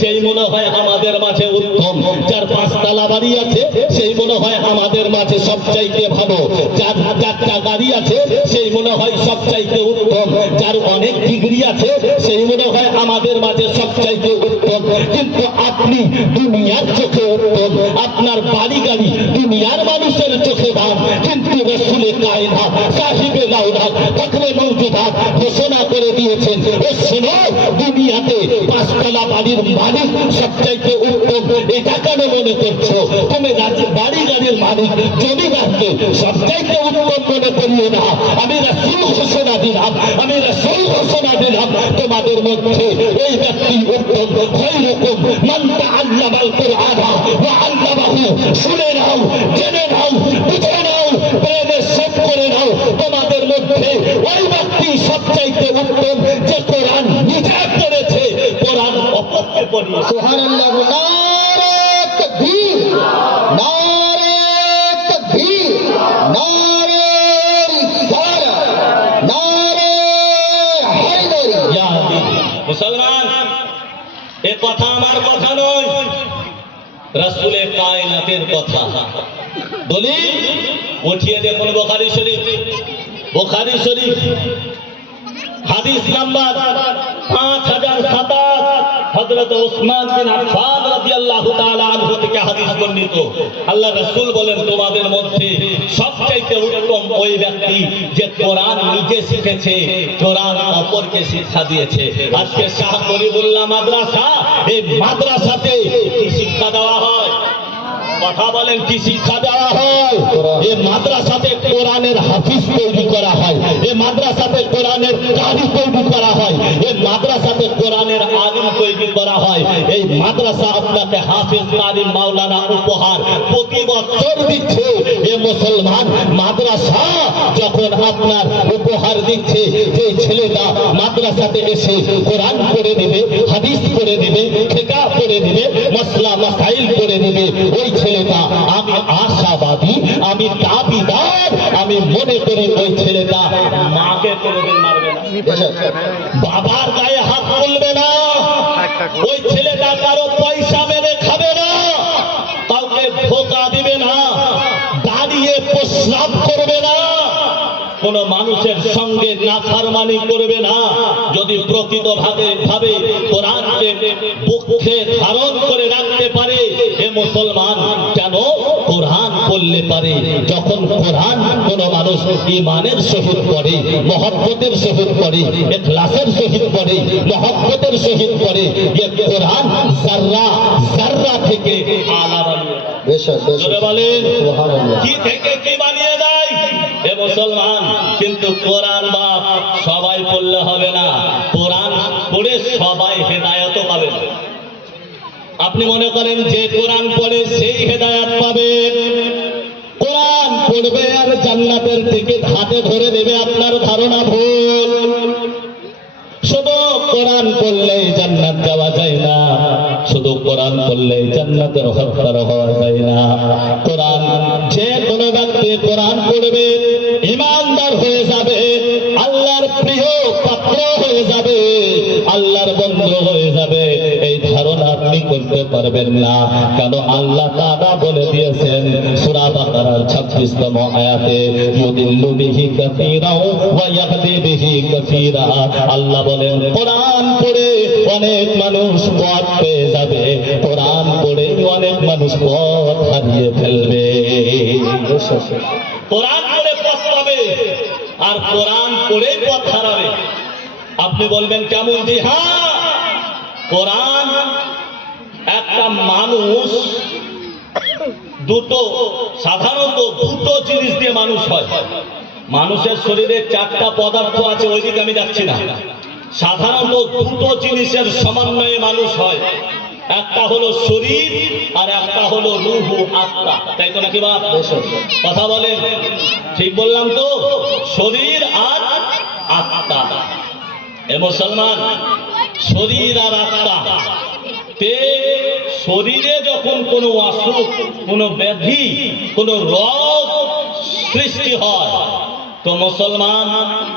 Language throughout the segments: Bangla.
সেই মনে হয় আমাদের মাঝে উত্তম। যার পাঁচতলা বাড়ি সেই মনে হয় আমাদের মাঝে সবচাইতে ভালো। যার চারটা গাড়ি আছে, সেই মনে হয় সবচাইতে উত্তম। যার অনেক ডিগ্রি আছে, সেই মনে হয় আমাদের মাঝে সবচাইতে উত্তম। কিন্তু আপনি দুনিয়ার চোখে শোনো, দুনিয়াতে পাঁচতলা বাড়ির মালিক সবচাইতে উত্তম। এটা কেন মনে করছ? তুমি বাড়ি গাড়ির মালিক, জমিদারকে সবচাইতে উত্তম মনে করিও না। আমি রাসূল ঘোষণা দিলাম, আমি রাসূল ঘোষণা দিলাম, তোমাদের মধ্যে এই ব্যক্তি উত্তম খৈরকম। মান তাআল্লামাল কুরআনা ওয়া আল্লামাহু। শুনে নাও, জেনে নাও, বুঝে নাও। মুসলমান এ কথা আমার কথা নয়। রাসূলে কায়নাতের কথা। দলিল, উঠিয়ে দেখুন বোখারি শরীফ। বোখারি শরীফ, হাদিস নাম্বার পাঁচ হাজার সাতাশ, হযরত ওসমান বিন আফফান। উত্তম ওই ব্যক্তি যে নিজে শিখেছে শিক্ষা দিয়েছে। আজকে মাদ্রাসা মাদ্রাসাতে শিক্ষা দেওয়া হয়? কথা বলেন, কি শিক্ষা দেওয়া হয়? এ মাদ্রাসাতে কোরআনের হাফিজ তৈরি করা হয়, এ মাদ্রাসাতে কোরআনের কারি তৈরি করা হয়, এ মাদ্রাসাতে কোরআনের আলিম তৈরি করা হয়, এই মাদ্রাসা আপনাকে হাফিজ কারিম মাওলানা উপহার প্রতি বছর দিচ্ছে। এ মুসলমান মাদ্রাসা যখন আপনার উপহার দিচ্ছে যে ছেলেটা মাদ্রাসাতে এসে কোরআন করে নেবে হাদিস করে নেবে ফেকা করে নেবে মশলা মাসাইল করে নেবে ওই ছেলেটা আমি আশাবাদী আমি দাবিদার আমি মনে করি ওই ছেলেটা মাকে কোনোদিন মারবে না। বাবার গায়ে হাত তুলবে না। ওই ছেলেটা কারও পয়সা মেরে খাবে না। কাউকে ধোকা দিবে না। দাঁড়িয়ে প্রস্রাব করবে না। কোন মানুষের সঙ্গে নাফারমানি করবে না। যদি প্রকৃত ভাবে ভাবে কোরআনকে বুকে ধারণ করে রাখতে পারে এ মুসলমান কেন পড়লে পারে যখন কোরআন কোন মানুষ ইমানের সহিত পড়ে মহব্বতের সহিত পড়ে এখলাসের সহিত পড়ে মহব্বতের সহিত পড়ে এ কোরআন জাররা জাররা থেকে আলা বানিয়ে দেয়। বেশক জোরে বেশক বলেন কি থেকে কি বানিয়ে দেয়? এ মুসলমান কিন্তু কোরআন বাপ সবাই পড়লে হবে না। কোরআন পড়ে সবাই হেদায়ত পাবে আপনি মনে করেন যে কোরআন পড়ে সেই হেদায়াত পাবেন? পড়বে আর জান্নাতের টিকিট হাতে ধরে নেবে আপনার ধারণা ভুল। শুধু কোরআন পড়লেই জান্নাত যাওয়া যায় না। শুধু কোরআন পড়লেই জান্নাতের হকদার হওয়া যায় না। কোরআন, যে কোনো ব্যক্তি কোরআন পড়বে, ইমানদার হয়ে যাবে, আল্লাহর প্রিয় পাত্র হয়ে যাবে, আল্লাহর বন্ধু হয়ে যাবে, এই ধারণা আপনি করতে পারবেন না। কেন আল্লাহ তাআলা বলে দিয়েছেন সূরা বাকারার 26 তম আয়াতে, ইউদিল্লু বিহি কাসীরাও ওয়া ইয়াহদি বিহি কাসীরা। আল্লাহ বলেন, কোরআন পড়ে অনেক মানুষ পথ পেয়ে যাবে। কোরআন পড়ে অনেক মানুষ পথ হারিয়ে ফেলবে। কোরআন পড়ে পথ আর কোরআন পড়ে পথ হারাবে। আপনি বলবেন, কেমন জি হ্যাঁ কোরআন একটা মানুষ দুটো সাধারণত দুটো জিনিস দিয়ে মানুষ হয়। মানুষের শরীরে চারটা পদার্থ আছে, ওইদিকে আমি যাচ্ছি না। সাধারণত দুটো জিনিসের সমন্বয়ে মানুষ হয়। একটা হলো শরীর আর একটা হলো রুহু আত্মা। তাই তো নাকি বাপ? কথা বলেন। ঠিক বললাম তো? শরীর আর আত্মা। এ মুসলমান, শরীর আর আত্মা। তে শরীরে যখন কোনো অসুখ, কোনো ব্যাধি, কোনো রোগ সৃষ্টি হয়, তো মুসলমান,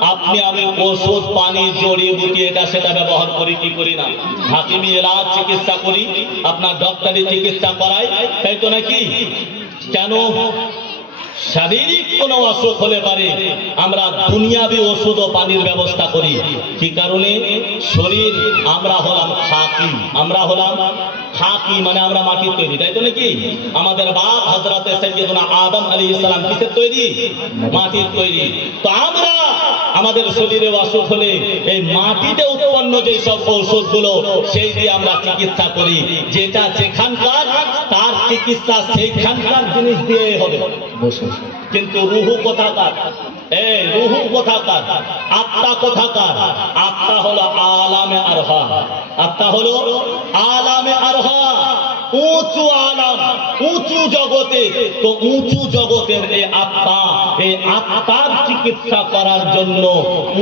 আপনি আমি ওষুধ, পানি জড়িয়ে বুটি, এটা, সেটা ব্যবহার করি, কি করি না? হাকিমি এলাজ, চিকিৎসা করি, আপনার ডক্টরি চিকিৎসা করাই, তাই তো নাকি? কেন শারীরিক কোনো অসুখ হলে পারে, আমরা দুনিয়াবি ওষুধ ও পানির ব্যবস্থা করি। কি কারণে? শরীর, আমরা হলাম খাকি। আমরা হলাম খাকি মানে আমরা মাটির তৈরি, তাই তো নাকি? আমাদের বাপ হজরতে সৈয়দনা আদম আলী ইসলাম কিসের তৈরি? মাটির তৈরি। তো আমরা আমাদের শরীরে অসুখ হলে এই মাটিতে উৎপন্ন যে সব ঔষধগুলো, সেই দিয়ে আমরা চিকিৎসা করি। যেটা যেখানকার চিকিৎসা সেইখানকার জিনিস দিয়ে হবে। কিন্তু রুহু কোথাকার? এই রুহু কোথাকার? আত্মা কোথাকার? আত্মা হলো আলামে আরহা। আত্মা হলো আলামে আরহা। উঁচু আলাম উঁচু জগতে। তো উঁচু জগতের এই আত্মা এই আত্মার চিকিৎসা করার জন্য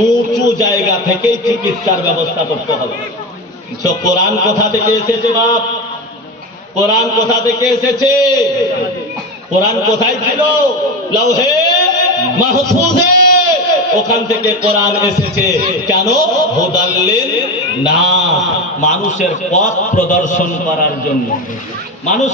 উঁচু জায়গা থেকেই চিকিৎসার ব্যবস্থা করতে হবে। তো কোরআন কোথা থেকে এসেছে বাপ? কোরআন কোথা থেকে এসেছে? কোরআন কোথায় ছিল? লৌহে মাহফুজে। ওখান থেকে কোরআন এসেছে। কেন? হুদাল্লিল না মানুষের পথ প্রদর্শন করার জন্য। মানুষ